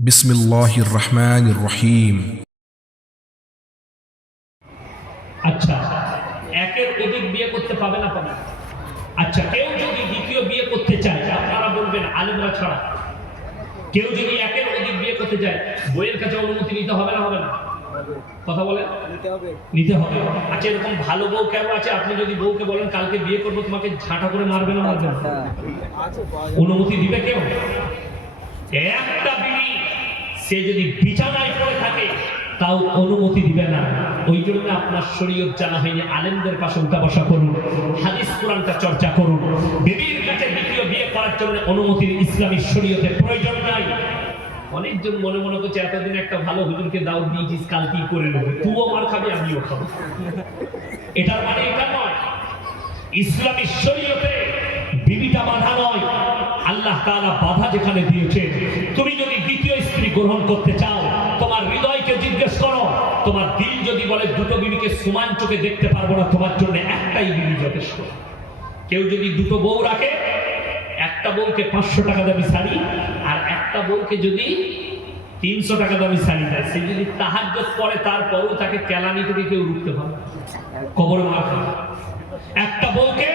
بسم الله الرحمن الرحيم আচ্ছা একের অধিক বিয়ে করতে পাবে না পাবে না? আচ্ছা কেউ যদি দ্বিতীয় বিয়ে করতে চায় আপনারা বলবেন আলেমরা ছাড়া কেউ যদি একের অধিক বিয়ে করতে চায় বইয়ের কাছে অনুমতি নিতে হবে না হবে না কথা বলেন নিতে হবে আচ্ছা এরকম ভালো বউ কেন আছে আপনি যদি বউকে বলেন কালকে বিয়ে করবো তোমাকে ঝাঁটা করে মারবে না মারবে না অনুমতি দিবে কেউ একটা বিড়ি সে যদি বিছানায় পড়ে থাকে, তাও অনুমতি দিবে না। ওই জন্য আপনার শরীয়ত জানা হয়নি, আলেমদের পাশে উঠা বসা করুন, হাদিস কোরআনটা চর্চা করুন। বিবির কাছে দ্বিতীয় বিয়ে করার জন্য অনুমতির ইসলামী শরীয়তে প্রয়োজন নাই। অনেকজন মনে মনে করছে, এতদিন একটা ভালো হুজুরকে দাও দিয়েছিস, কাল কি করে নেবে? তুইও মার খাবি, আমিও খাব। এটার মানে এটা নয়। ইসলামী শরীয়তে বিবিটা বাধা নয়। তাআলা বাধা যেখানে দিয়েছে, তুমি যদি দ্বিতীয় স্ত্রী গ্রহণ করতে চাও, তোমার হৃদয়কে জিজ্ঞেস করো, তোমার দিল যদি বলে দুটো বিবিকে সমান চোখে দেখতে পারব না, তোমার জন্য একটাই বিবি যথেষ্ট। কেউ যদি দুটো বউ রাখে, একটা বউকে পাঁচশো টাকা দামি শাড়ি, আর একটা বউকে যদি তিনশো টাকা দামি শাড়ি দেয়, সে যদি তাহাজ্জত করে তারপরও তাকে কেলানি থেকে কেউ রুখতে পারে কবর মার একটা বউকে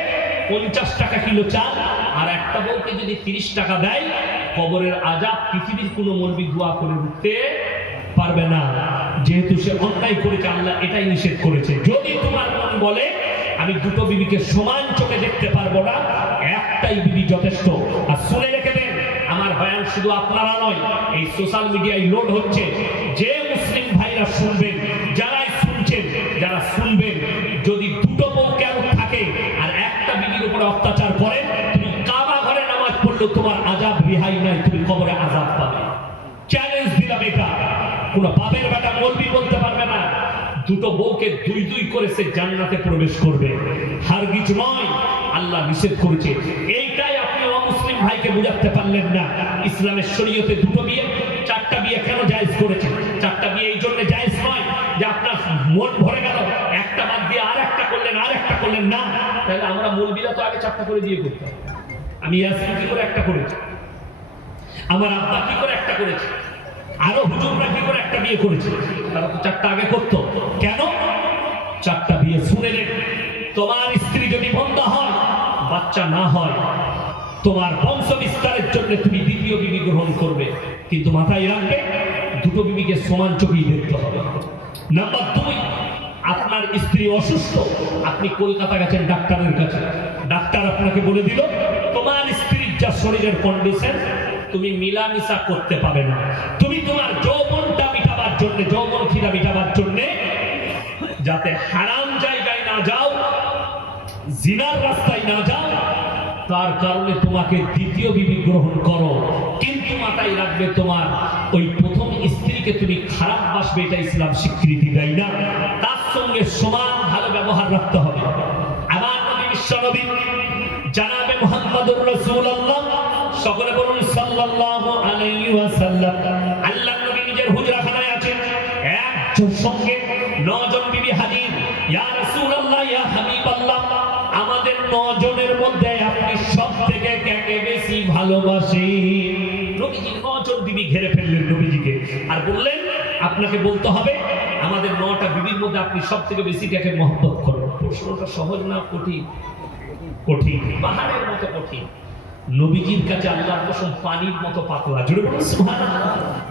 পঞ্চাশ টাকা কিলো চাল, আর একটা বউকে যদি তিরিশ টাকা দেয়, কবরের আজাব পৃথিবীর কোনো মলবি দোয়া করে উঠতে পারবে না। যেহেতু সে অন্যায় করেছে, আল্লাহ এটাই নিষেধ করেছে। যদি তোমার মন বলে, আমি দুটো বিবিকে সমান চোখে দেখতে পারব না, একটাই বিবি যথেষ্ট। আর শুনে রেখে দেন, আমার বয়ান শুধু আপনারা নয়, এই সোশ্যাল মিডিয়ায় লোড হচ্ছে। যে মুসলিম ভাইরা শুনবেন তোমার আজাব রিহাই নাই, তুমি কবরে আজাব পাবে। চ্যালেঞ্জ দিলাম এটা। কোন বাপের বেটা মলবি বলতে পারবে না। দুটো বউকে দুই দুই করে সে জান্নাতে প্রবেশ করবে। হার কিছু নয়, আল্লাহ নিষেধ করেছে। এইটাই আপনি অমুসলিম ভাইকে বুঝাতে পারলেন না। ইসলামের শরীয়তে দুটো বিয়ে, চারটা বিয়ে কেন জায়েজ করেছে চারটা বিয়ে এই জন্য জায়েজ নয় যে আপনার মন ভরে গেল, একটা বাদ দিয়ে আর একটা করলেন আর একটা করলেন না। তাহলে আমরা মৌলবীরা তো আগে চারটা করে দিয়ে করতাম। আমি ইয়াসিন কি করে একটা করেছি? আমার আব্বা কি করে একটা করেছে? আরও হুজুররা কি করে একটা বিয়ে করেছে? তারা তো চারটা আগে করতো। কেন? চারটা বিয়ে শুনে তোমার স্ত্রী যদি বন্ধ হয়, বাচ্চা না হয়, তোমার বংশ বিস্তারের জন্য তুমি দ্বিতীয় বিবি গ্রহণ করবে। কিন্তু মাথায় রাখবে, দুটো বিবিকে সমান চোখেই দেখতে হবে। নাম্বার দুই, আপনার স্ত্রী অসুস্থ, আপনি কলকাতা গেছেন ডাক্তারের কাছে। ডাক্তার আপনাকে বলে দিল তোমার স্ত্রীর যা শরীরের কন্ডিশন তুমি মিলামিশা করতে পারবে না। তুমি তোমার যৌবনটা মিটাবার জন্য, যৌবন খিদা মিটাবার জন্য যাতে হারাম জায়গায় না যাও, জিনার রাস্তায় না যাও, তার কারণে তোমাকে দ্বিতীয় বিবি গ্রহণ করো। কিন্তু মাথায় রাখবে তোমার ওই প্রথম স্ত্রীকে তুমি খারাপ বাসবে, এটা ইসলাম স্বীকৃতি দেয় না। তার সঙ্গে সমান ভালো ব্যবহার রাখতে হবে। আমার নবী বিশ্ব নবী জানাবে মোহাম্মদুর রাসূলুল্লাহ সকলে বলুন সাল্লাল্লাহু আলাইহি ওয়াসাল্লাম। আল্লাহ নবী নিজের হুজরাখানায় আছেন। একজন সঙ্গে নজন বিবি হাজির ইয়া রাসূলুল্লাহ, ইয়া হাবিবাল্লাহ, আমাদের নজনের মধ্যে আপনি সব কাকে বেশি ভালোবাসেন? নবীজি নজন বিবি ঘিরে ফেললেন নবীজিকে। আর বললেন, আপনাকে বলতে হবে, আমাদের নটা বিবির মধ্যে আপনি সব থেকে বেশি কাকে মহব্বত করেন? প্রশ্নটা সহজ না কঠিন? কঠিন, পাহাড়ের মতো কঠিন। নবীজির কাছে আল্লাহর কসম পানির মতো পাতলা। জুড়ে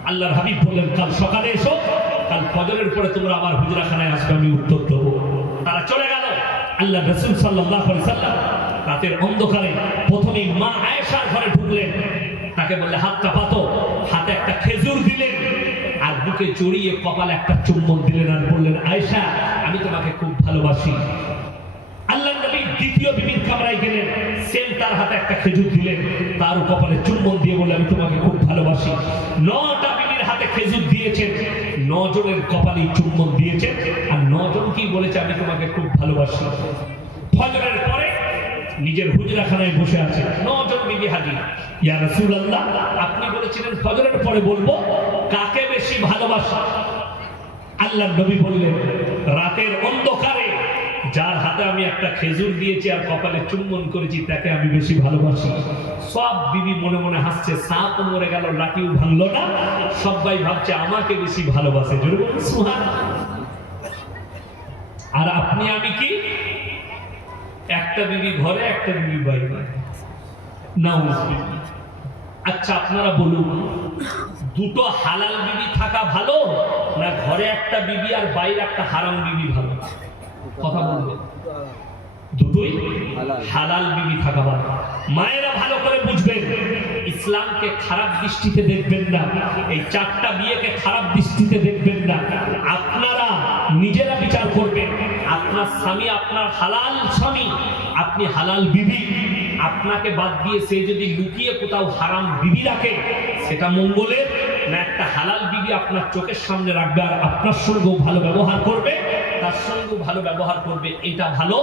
আল্লাহর হাবিব বললেন, কাল সকালে এসো, কাল ফজরের পরে তোমরা আমার হুজরাখানায় আসবে, আমি উত্তর তারা চলে গেল। আল্লাহ রসুল সাল্লাহ সাল্লাম রাতের অন্ধকারে প্রথমেই মা আয়েশার ঘরে ঢুকলেন। তাকে বললে, হাত কাঁপাতো, হাতে একটা খেজুর দিলেন, আর বুকে জড়িয়ে কপালে একটা চুম্বন দিলেন। আর বললেন, আয়েশা, আমি তোমাকে খুব ভালোবাসি। দ্বিতীয় বিবির কামরায় গেলেন। সেম তার হাতে একটা খেজুর দিলেন। তার কপালে চুম্বন দিয়ে বলে আমি তোমাকে খুব ভালোবাসি। নটা বিবির হাতে খেজুর দিয়েছেন। নজনের কপালে চুম্বন দিয়েছেন। আর নজন কি বলেছে, আমি তোমাকে খুব ভালোবাসি। ফজরের পরে নিজের হুজরাখানায় বসে আছে। নজন বিবি হাজির। ইয়া রাসূলুল্লাহ, আপনি বলেছিলেন ফজরের পরে বলব, কাকে বেশি ভালোবাসা? আল্লাহ নবী বললেন, রাতের অন্ধকারে যার হাতে আমি একটা খেজুর দিয়েছি আর কপালে চুম্বন করেছি, তাকে আমি বেশি ভালোবাসি। সব বিবি মনে মনে হাসছে সাপও মরে গেল, লাঠিও ভাঙলো না। সবাই ভাবছে, আমাকে বেশি ভালোবাসে। আর আপনি, আমি কি? একটা বিবি ঘরে, একটা বিবি বাইরে নাউজুবিল্লাহ। আচ্ছা আপনারা বলুন, দুটো হালাল বিবি থাকা ভালো, না ঘরে একটা বিবি আর বাইরে একটা হারাম বিবি ভালো? কথা বলবেন দুটোই হালাল বিবি থাকা মায়েরা ভালো করে বুঝবেন ইসলামকে খারাপ দৃষ্টিতে দেখবেন না এই চারটা বিয়েকে খারাপ দৃষ্টিতে দেখবেন না। আপনারা নিজেরা বিচার করবেন আপনার স্বামী আপনার হালাল স্বামী আপনি হালাল বিবি। আপনাকে বাদ দিয়ে সে যদি লুকিয়ে কোথাও হারাম বিবি রাখে সেটা মঙ্গলের না একটা হালাল বিবি আপনার চোখের সামনে রাখবে আর আপনার সঙ্গেও ভালো ব্যবহার করবে। তার সঙ্গেও ভালো ব্যবহার করবে, এটা ভালো।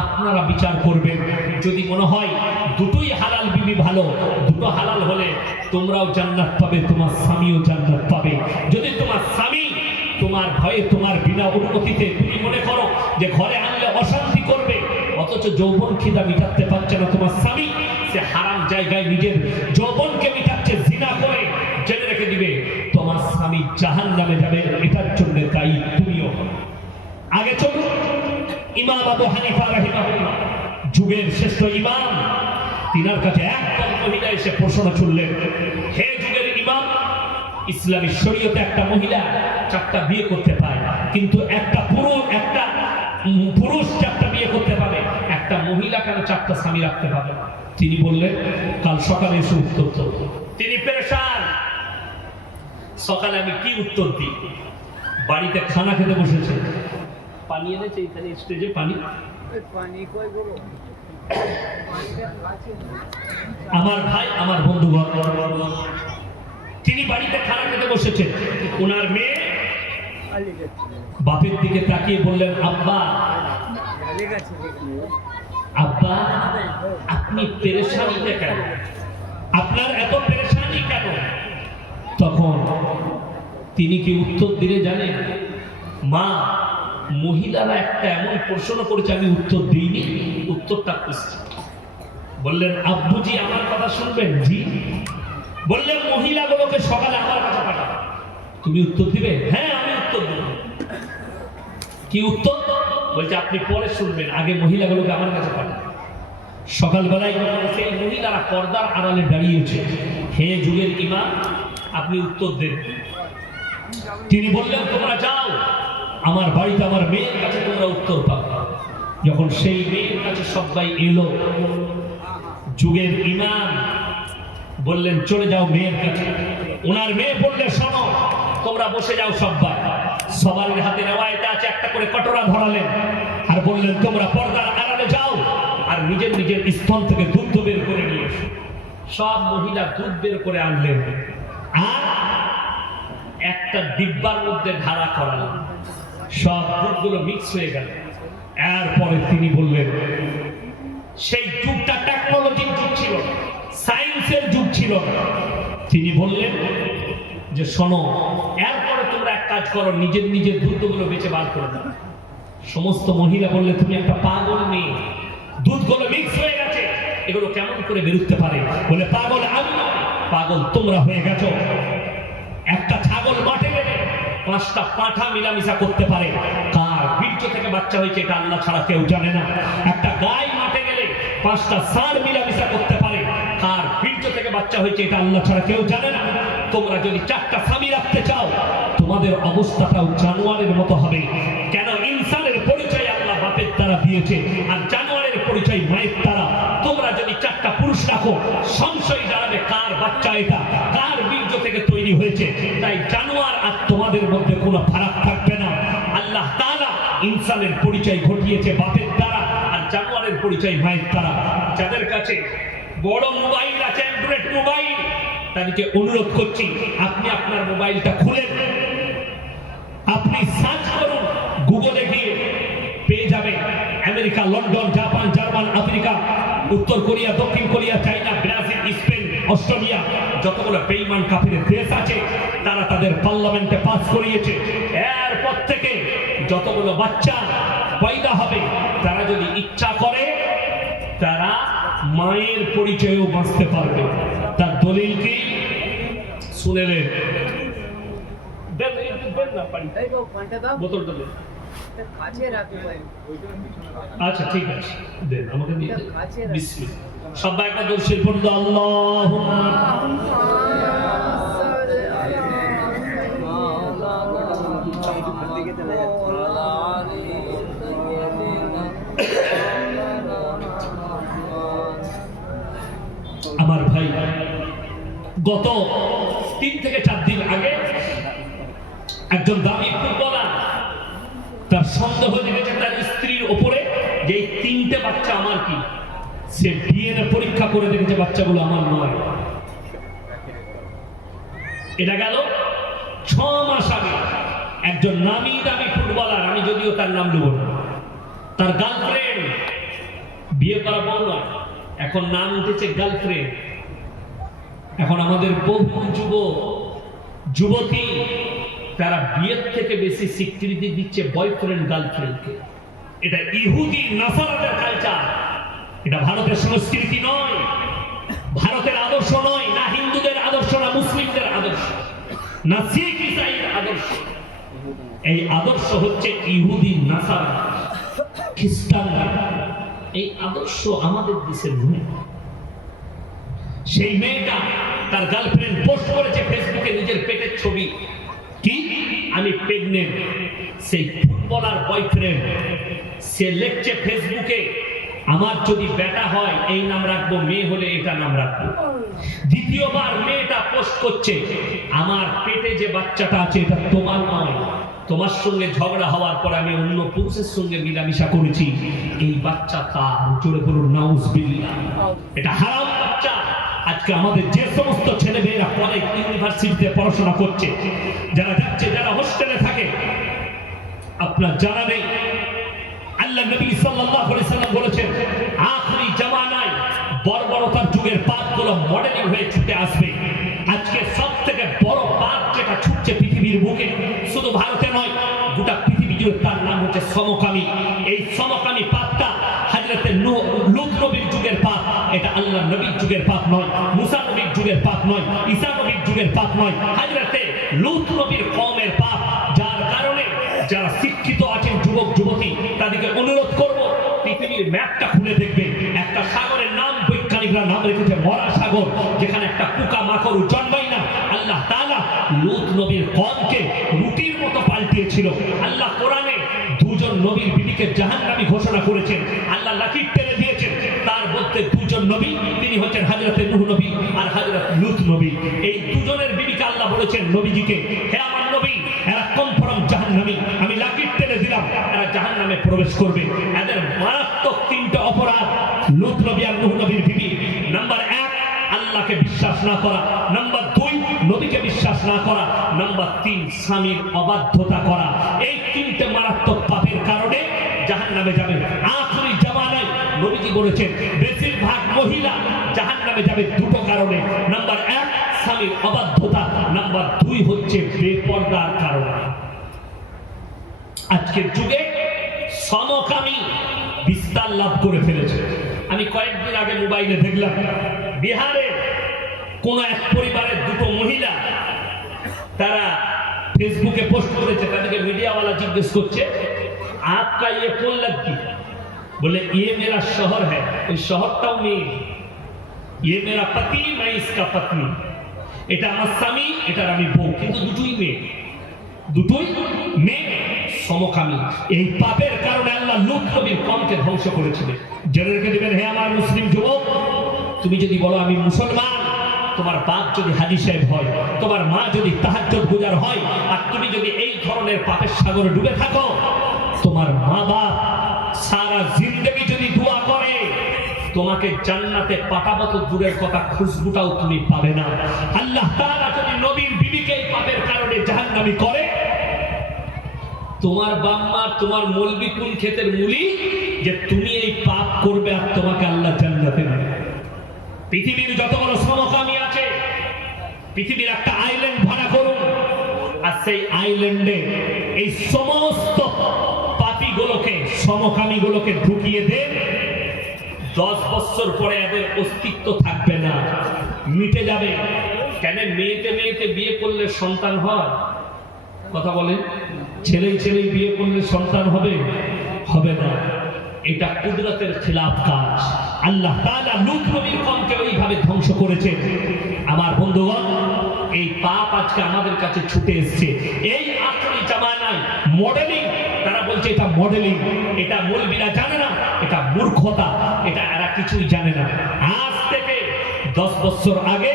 আপনারা বিচার করবেন। যদি মনে হয় দুটোই হালাল বিবি ভালো, দুটো হালাল হলে তোমরাও জান্নাত পাবে, তোমার স্বামীও জান্নাত পাবে। যদি তোমার স্বামী তোমার ভয়ে তোমার বিনা অনুমতিতে তুমি মনে করো যে ঘরে আনলে অশান্তি করবে, অথচ যৌবন খিদা মিটাতে পারছে না তোমার স্বামী, সে হারাম জায়গায় নিজের যৌবনকে মিটাচ্ছে, জিনা করে জেনে রেখে দিবে। তোমার স্বামী জাহান নামে যাবে, এটার জন্য দায়ী তুমিও। আগে চলুন। ইমাম আবু হানিফা রাহিমাহুল্লাহ, যুগের শ্রেষ্ঠ ইমাম, তিনার কাছে একদম মহিলা এসে প্রশ্ন ছুড়লেন, হে যুগের ইমাম, ইসলামী শরীয়তে একটা মহিলা চারটা বিয়ে করতে পায়, কিন্তু একটা পুরুষ একটা পুরুষ চারটা বিয়ে করতে পারে একটা মহিলা কেন চারটা স্বামী রাখতে পারে তিনি বললেন, কাল সকালে এসে উত্তর তিনি পেরেশান। সকালে আমি কি উত্তর দিই? বাড়িতে খানা খেতে বসেছে। পানি এনেছে, এখানে স্টেজে পানি। আমার ভাই, আমার বন্ধুগণ তিনি বাড়িতে খানা খেতে বসেছেন। ওনার মেয়ে বাপের দিকে তাকিয়ে বললেন, আব্বা আব্বা, আপনি পেরেশানিতে কেন? আপনার এত পেরেশানি কেন? তখন তিনি কি উত্তর দিলে জানেন? মা মহিলারা একটা এমন প্রশ্ন করেছে, আমি উত্তর দিইনি, উত্তরটা খুঁজছি বললেন আব্বুজি আমার কথা শুনবেন? জি। বললেন, মহিলাগুলোকে সকালে আমার কাছে পাঠাবো তুমি উত্তর দিবে? হ্যাঁ আমি উত্তর দেবো। কি উত্তর? বলছে, আপনি পরে শুনবেন, আগে মহিলাগুলোকে আমার কাছে পাঠান। সকালবেলায় সেই মহিলারা পর্দার আড়ালে দাঁড়িয়েছে, হে যুগের ইমাম, আপনি উত্তর দেন। তিনি বললেন, তোমরা যাও আমার বাড়িতে আমার মেয়ের কাছে তোমরা উত্তর পাবে। যখন সেই মেয়ের কাছে সবাই এলো, যুগের ইমাম বললেন, চলে যাও মেয়ের কাছে। ওনার মেয়ে বললে, শোনো, তোমরা বসে যাও সবাই সবার হাতে নেওয়াইতে আছে, একটা করে কটরা ধরালেন আর বললেন, তোমরা পর্দার আড়ালে যাও আর নিজের নিজের স্তন থেকে দুধ বের করে নিয়ে সব মহিলা দুধ বের করে আনলেন। আর একটা ডিব্বার মধ্যে ঢালা করালেন। সব দুধগুলো মিক্স হয়ে গেল। এরপরে তিনি বললেন, সেই যুগটা টেকনোলজির যুগ ছিল সায়েন্সের যুগ ছিল। তিনি বললেন যে, শোনো, এরপরে তোমরা এক কাজ করো, নিজের নিজের দুধগুলো বেঁচে বার করে দাও। সমস্ত মহিলা বললে, তুমি একটা পাগল মেয়ে, দুধগুলো মিক্স হয়ে গেছে। এগুলো কেমন করে বেরোতে পারে? বলে, পাগল আমি পাগল তোমরা হয়ে গেছো। একটা ছাগল মাঠে পাঁচটা পাঁঠা মিলামিশা করতে পারে। কার বীর্য থেকে বাচ্চা হয়েছে এটা আল্লাহ ছাড়া কেউ জানে না। একটা গাই মাঠে গেলে পাঁচটা ষাঁড় মিলামিশা করতে পারে। কার বীর্য থেকে বাচ্চা হয়েছে এটা আল্লাহ ছাড়া কেউ জানে না। তোমরা যদি চারটা স্বামী রাখতে চাও, তোমাদের অবস্থাটাও জানোয়ারের মতো হবে। কেন ইনসানের পরিচয় আল্লাহ বাপের দ্বারা দিয়েছে, আর জানোয়ারের পরিচয় মায়ের দ্বারা তোমরা যদি চারটা পুরুষ রাখো সংশয় দাঁড়াবে কার বাচ্চা এটা, কার বীর্য থেকে তৈরি হয়েছে। তাই জানোয়ার আর তোমাদের মধ্যে কোনো ফারাক থাকবে না। আল্লাহ তাআলা ইনসানের পরিচয় ঘটিয়েছে বাপের দ্বারা আর জানোয়ারের পরিচয় মায়ের দ্বারা। যাদের কাছে বড় মোবাইল আছে, অ্যান্ড্রয়েড মোবাইল, তাদেরকে অনুরোধ করছি, আপনি আপনার মোবাইলটা খুলে আপনি সার্চ করুন, গুগলে গিয়ে পেয়ে যাবেন। America, London, Japan, German, Africa উত্তর কোরিয়া দক্ষিণ Korea China Brazil Spain Australia যতগুলো বেইমান কাফিরের দেশ আছে তারা তাদের পার্লামেন্টে পাস করিয়েছে। এরপর থেকে যতগুলো বাচ্চা পয়দা হবে তারা যদি ইচ্ছা করে তারা মায়ের পরিচয়েও বাঁচতে পারবে। তার দলিল কি? শুনে নেন দেন, আচ্ছা ঠিক আছে দেন আমাকে দিয়ে। বিসমিল্লাহ। সবাই একটা দর্শন পড়তো আল্লাহ আমার ভাই গত তিন থেকে চার দিন আগে একজন তার সন্দেহ জেগেছে তার স্ত্রীর ওপরে যে এই তিনটে বাচ্চা আমার কি? সে ডিএনএ পরীক্ষা করে দেখেছে বাচ্চাগুলো আমার নয়। এটা গেল ছ মাস আগে। একজন নামি দামি ফুটবলার, আমি যদিও তার নাম নেব না। তার গার্লফ্রেন্ড বিয়ে করা নয় এখন নাম উঠেছে গার্লফ্রেন্ড এখন আমাদের বহু যুব যুবতী তারা বিয়ের থেকে বেশি স্বীকৃতি দিচ্ছে বয়ফ্রেন্ড গার্লফ্রেন্ডকে এটা ইহুদি, নাসারাদের কালচার এটা ভারতের সংস্কৃতি নয়। ভারতের আদর্শ নয়, না হিন্দুদের আদর্শ, না মুসলিমদের আদর্শ, না শিখ ইসাইয়ের আদর্শ। এই আদর্শ হচ্ছে ইহুদি, নাসারা, খ্রিস্টানরা। এই আদর্শ আমাদের দেশের নয়। সেই মেয়েটা তার গার্লফ্রেন্ড পোস্ট করেছে ফেসবুকে নিজের পেটের ছবি। আমি প্রেগনেন্ট সেই ফুটবলার বয়ফ্রেন্ড সে লিখছে ফেসবুকে আমার যদি বেটা হয়, এই নাম রাখব, মেয়ে হলে এটা নাম রাখব। দ্বিতীয়বার মেয়েটা পোস্ট করছে, আমার পেটে যে বাচ্চাটা আছে, এটা তোমার নয়। তোমার সঙ্গে ঝগড়া হওয়ার পর আমি অন্য পুরুষের সঙ্গে মিলামিশা করেছি। এই বাচ্চা তার, জোরে বলুন নাউজ এটা হারাম আজকে আমাদের যে সমস্ত ছেলে মেয়েরা পরে ইউনিভার্সিটিতে পড়াশোনা করছে, যারা যাচ্ছে, যারা হোস্টেলে থাকে, আপনার জানা নেই। আল্লাহ নবী সাল্লাল্লাহু আলাইহি সাল্লাম বলেছেন, আখরি জামানায় বর্বরতার যুগের পাপগুলো মডেলিং হয়ে ছুটে আসবে। আজকে সব থেকে বড় পাপ যেটা ছুটছে পৃথিবীর বুকে, শুধু ভারতে নয়, গোটা পৃথিবী জুড়ে তার নাম হচ্ছে সমকামী। এই সমকামী পাপটা হাজরতে লুত নবীর যুগের পাপ, এটা আল্লাহ নবীর যুগের পাপ নয়। নয়, ঈসা নবীর যুগের পাপ নয়, হাজরতে লুত নবীর কমের পাপ। যার কারণে যারা শিক্ষিত আছেন যুবক, যুবতী, তাদেরকে অনুরোধ করব, পৃথিবীর ম্যাপটা খুলে দেখবে একটা সাগরের নাম, বৈজ্ঞানিকরা নাম রেখেছে মরা সাগর যেখানে একটা পোকা মাকড় জন্মায় না। আল্লাহ তাআলা লুত নবীর কমকে রুটির মতো পাল্টিয়েছিল। আল্লাহ কোরআনে দুজন নবীর বিবিকে জাহান্নামী ঘোষণা করেছেন। আল্লাহ লাকির টেনে তার দুজন নবী, তিনি হচ্ছেন হাজরতে নূহ নবী আর হাজরত লুত নবী। এই দুজনের বিবিকে আল্লাহ বলেছেন নবীজিকে, হে আমার নবী, এরা কনফার্ম জাহান্নামী। আমি লাকির টেনে দিলাম, এরা জাহান্নামে প্রবেশ করবে। এদের মারাত্মক তিনটে অপরাধ, লুত নবী আর নূহ নবীর বিবি। নাম্বার এক, আল্লাহকে বিশ্বাস না করা। নাম্বার দুই, নবীকে বিশ্বাস না করা। নাম্বার তিন, স্বামীর অবাধ্যতা করা। এই তিনটে মারাত্মক পাপের কারণে জাহান নামে যাবে। নবীজি বলেছেন, বেশিরভাগ মহিলা জাহান নামে যাবে দুটো কারণে। নাম্বার এক, স্বামীর অবাধ্যতা। নাম্বার দুই হচ্ছে বেপর্দার কারণে। আজকের যুগে সমকামী বিস্তার লাভ করে ফেলেছে। আমি কয়েকদিন আগে মোবাইলে দেখলাম, বিহারে কোন এক পরিবারের দুটো মহিলা তারা ফেসবুকে পোস্ট করেছে, তাদেরকে মিডিয়াওয়ালা জিজ্ঞেস করছে আপকা ইয়ে কোন বলে ইয়ে মেরা শহর হ্যাঁ ওই শহরটাও মেয়ে ইয়ে মেরা পতি মাই ইসকা পত্নী এটা আমার স্বামী এটার আমি বউ কিন্তু দুটোই মেয়ে দুটোই মেয়ে সমকামী এই পাপের কারণে আল্লাহ নবীর কমকে ধ্বংস করেছিলেন জেনে রেখে দেবেন হে আমার মুসলিম যুবক তুমি যদি বলো আমি মুসলমান, তোমার বাপ যদি হাজি সাহেব হয়, তোমার মা যদি তাহাজ্জুদ গুজার হয়, আর তুমি যদি এই ধরনের পাপের সাগরে ডুবে থাকো, তোমার মা বাপ সারা জিন্দগি যদি দোয়া করে, তোমাকে জান্নাতে পাঠাবো তো দূরের কথা খুশবুটাও তুমি পাবে না। আল্লাহ তাআলা যদি নবীর বিবিকে পাপের কারণে জাহান্নামী করে, তোমার বাম্মা তোমার মলবি কোন ক্ষেতের মুলি? যে তুমি এই পাপ করবে আর তোমাকে আল্লাহ জান্নাতে নেবে। পৃথিবীর যত বড় সমকামী আছে, পৃথিবীর একটা আইল্যান্ড ভাড়া করুন। আর সেই আইল্যান্ডে এই সমস্ত গুলোকে সমকামী গুলোকে ঢুকিয়ে দেন দশ বছর পরে এদের অস্তিত্ব থাকবে না। মিটে যাবে। কেন মেয়েতে মেয়েতে বিয়ে করলে সন্তান হয়? কথা বলে ছেলেই ছেলেই বিয়ে করলে সন্তান হবে? হবে না। এটা কুদরতের খেলাফ কাজ। আল্লাহ তাআলা লূত কমকে ওইভাবে ধ্বংস করেছে। আমার বন্ধুগণ, এই পাপ আজকে আমাদের কাছে ছুটে এসছে। এই আখরি জামানায় মডেলিং বলছে এটা মডেলিং এটা মৌলবীরা জানে না, এটা মূর্খতা, এটা এরা কিছুই জানে না। আজ থেকে দশ বছর আগে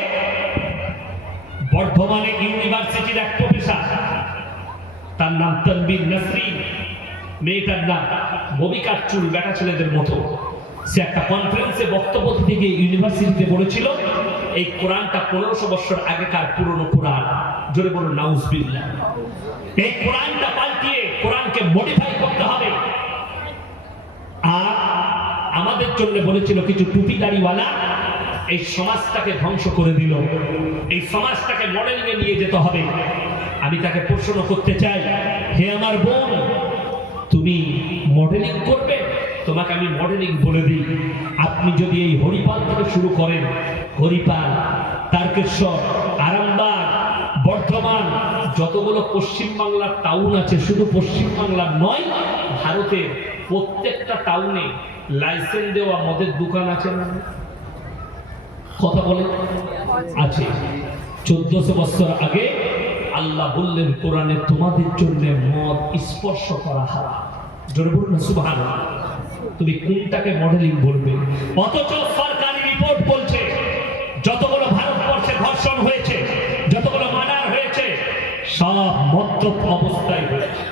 বর্ধমানে ইউনিভার্সিটির এক প্রফেসর, তার নাম তনবীর নসরিন মেয়েটার নাম ববিকার চুল বেটা ছেলেদের মতো। সে একটা কনফারেন্সে বক্তব্য থেকে ইউনিভার্সিটিতে বলেছিল এই কোরআনটা পনেরোশো বছর আগেকার পুরনো কোরআন। জোরে বলুন, নাউজবিল্লাহ। এই কোরআনটা কোরআনকে মডিফাই করতে হবে। আর আমাদের জন্য বলেছিল কিছু টুপি দাড়িওয়ালা এই সমাজটাকে ধ্বংস করে দিল। এই সমাজটাকে মডেলিং এ নিয়ে যেতে হবে। আমি তাকে প্রশ্ন করতে চাই, হে আমার বোন, তুমি মডেলিং করবে? তোমাকে আমি মডেলিং বলে দিই। আপনি যদি এই হরিপাল থেকে শুরু করেন, হরিপাল, তারকেশ্বর, আরামবাগ বর্ধমান যতগুলো পশ্চিমবাংলার টাউন আছে, শুধু পশ্চিমবাংলার নয়, ভারতের প্রত্যেকটা টাউনে লাইসেন্স দেওয়া মদের দোকান আছে না কথা বলে আছে। চোদ্দশো বছর আগে আল্লাহ বললেন, কোরআনে তোমাদের জন্য মদ স্পর্শ করা হারা জোরে বলুন তুমি কোনটাকে মডেলিং বলবে? অথচ মদ্যপ অবস্থায় হয়েছে।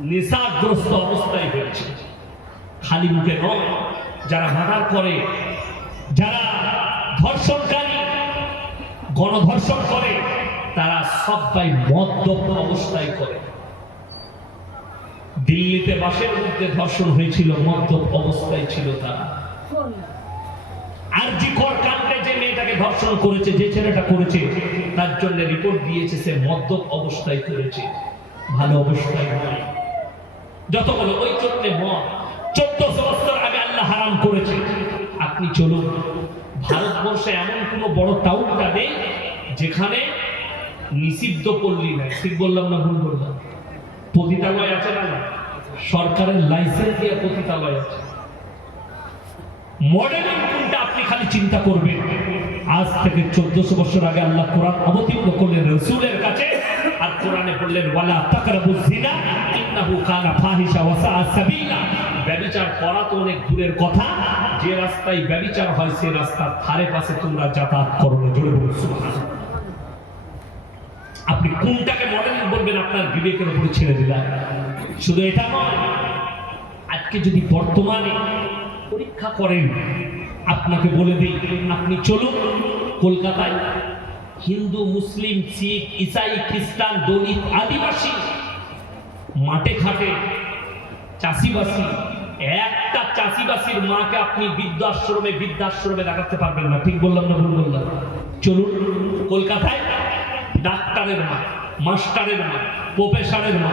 নেশাগ্রস্ত অবস্থায় হয়েছে। খালি মুখে নয়, যারা মার্ডার করে, যারা ধর্ষণকারী, গণধর্ষণ করে, তারা সবাই মদ্যপ অবস্থায় করে। দিল্লিতে বাসের মধ্যে ধর্ষণ হয়েছিল, মদ্যপ অবস্থায় ছিল তারা। আর জি কর ধর্ষণ করেছে, যে ছেলেটা করেছে, তার জন্য রিপোর্ট দিয়েছে, সে মদ্যপ অবস্থায় করেছে। ভালো অবস্থায় নয়। যতগুলো ওই চোখে মদ চোদ্দশো বছর আগে আল্লাহ হারাম করেছে। আপনি চলুন, ভারতবর্ষে এমন কোনো বড় টাউনটা নেই যেখানে নিষিদ্ধ পল্লী নাই। ঠিক বললাম না ভুল বললাম? পতিতালয় আছে না? সরকারের লাইসেন্স দিয়ে পতিতালয় আছে। মডেলিং কোনটা আপনি খালি চিন্তা করবেন। আজ থেকে চোদ্দশো বছর আগে আল্লাহ কোরআন অবতীর্ণ করলেন রসুলের কাছে, আর কোরআনে বললেন, ওয়ালা তাকরাবু জিনা ইন্নাহু কানা ফাহিশা ওয়া সাআ সাবিলা। করা তো অনেক দূরের কথা। যে রাস্তায় ব্যভিচার হয় সেই রাস্তার ধারে পাশে তোমরা যাতায়াত করো না, জোরে বলুন, সুবহানাল্লাহ। আপনি কোনটাকে মডেলিং বলবেন, আপনার বিবেকের উপরে ছেড়ে দিলাম। শুধু এটা নয়, আজকে যদি বর্তমানে পরীক্ষা করেন। আপনাকে বলে দিই, আপনি চলুন কলকাতায়। হিন্দু, মুসলিম, শিখ, ইসাই, খ্রিস্টান, দলিত, আদিবাসী মাঠে ঘাটে চাষিবাসী, একটা চাষিবাসীর মাকে আপনি বৃদ্ধাশ্রমে বৃদ্ধাশ্রমে দেখাতে পারবেন না। ঠিক বললাম না ভুল বললাম? চলুন কলকাতায় ডাক্তারের মা মাস্টারের মা প্রফেসরের মা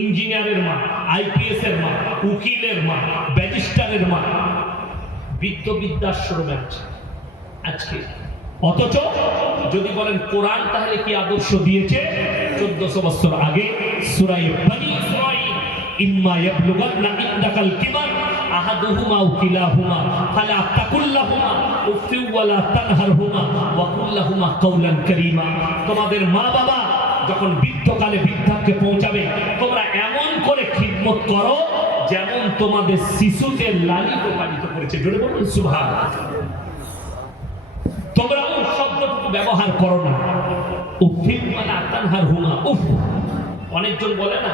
ইঞ্জিনিয়ারের মা আইপিএস এর মা উকিলের মা ব্যারিস্টারের মা বৃদ্ধ বৃদ্ধাশ্রমে আছে আজকে। অথচ যদি বলেন কোরআন তাহলে কি আদর্শ দিয়েছে? চোদ্দশো বছর আগে সুরাই বনি ইম্মা ইয়াবলুগান্না ইনদাকাল কিবার আহাদুহুমা কিলাহুমা, ফালা তাকুল্লাহুমা উফি ওয়ালা তানহারহুমা, ওয়া কুল্লাহুমা কাওলান কারীমা। তোমাদের মা বাবা যখন বৃদ্ধকালে বৃদ্ধাকে পৌঁছাবে, তোমরা এমন করে খিদমত করো যেমন তোমাদের শিশুকে লালিত পালিত করেছে। জোরে বলুন, সুবহানাল্লাহ। তোমরা উফ শব্দটুকু ব্যবহার করো না। উফিক মানে আতানহার হুমা, উফ। অনেকজন বলে না,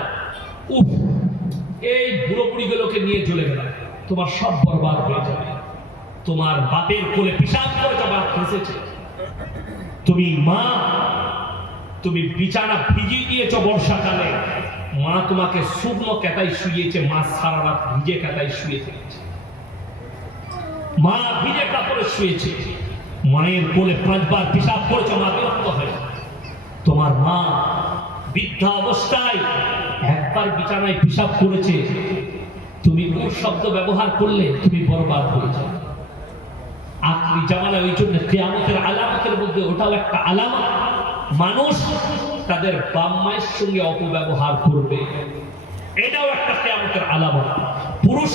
উফ, এই বুড়ো বুড়িগুলোকে নিয়ে চলে গেল। তোমার সব বরবাদ হয়ে যাবে। তোমার বাপের কোলে পিসাব করে তোমার ফেসেছে তুমি মা, তুমি বিছানা ভিজিয়ে দিয়েছ বর্ষাকালে। মা তোমাকে শুকনো কেতাই শুয়েছে মা সারা রাত ভিজে কেতাই শুয়ে থেকেছে। মা ভিজে কাপড়ে শুয়েছে। মায়ের কোলে পাঁচবার পেশাব করেছে, মা বিরক্ত হয়ে তোমার মা বৃদ্ধা অবস্থায় একবার বিছানায় পেশাব করেছে। তুমি নূর শব্দ ব্যবহার করলে তুমি বরবাদ হয়ে যাবে। আখরি জামানা ওই জন্য কেয়ামতের আলামতের মধ্যে ওটাও একটা আলামত। মানুষ তাদের বাম মায়ের সঙ্গে অপব্যবহার করবে। এটাও একটা কেয়ামতের আলামত। পুরুষ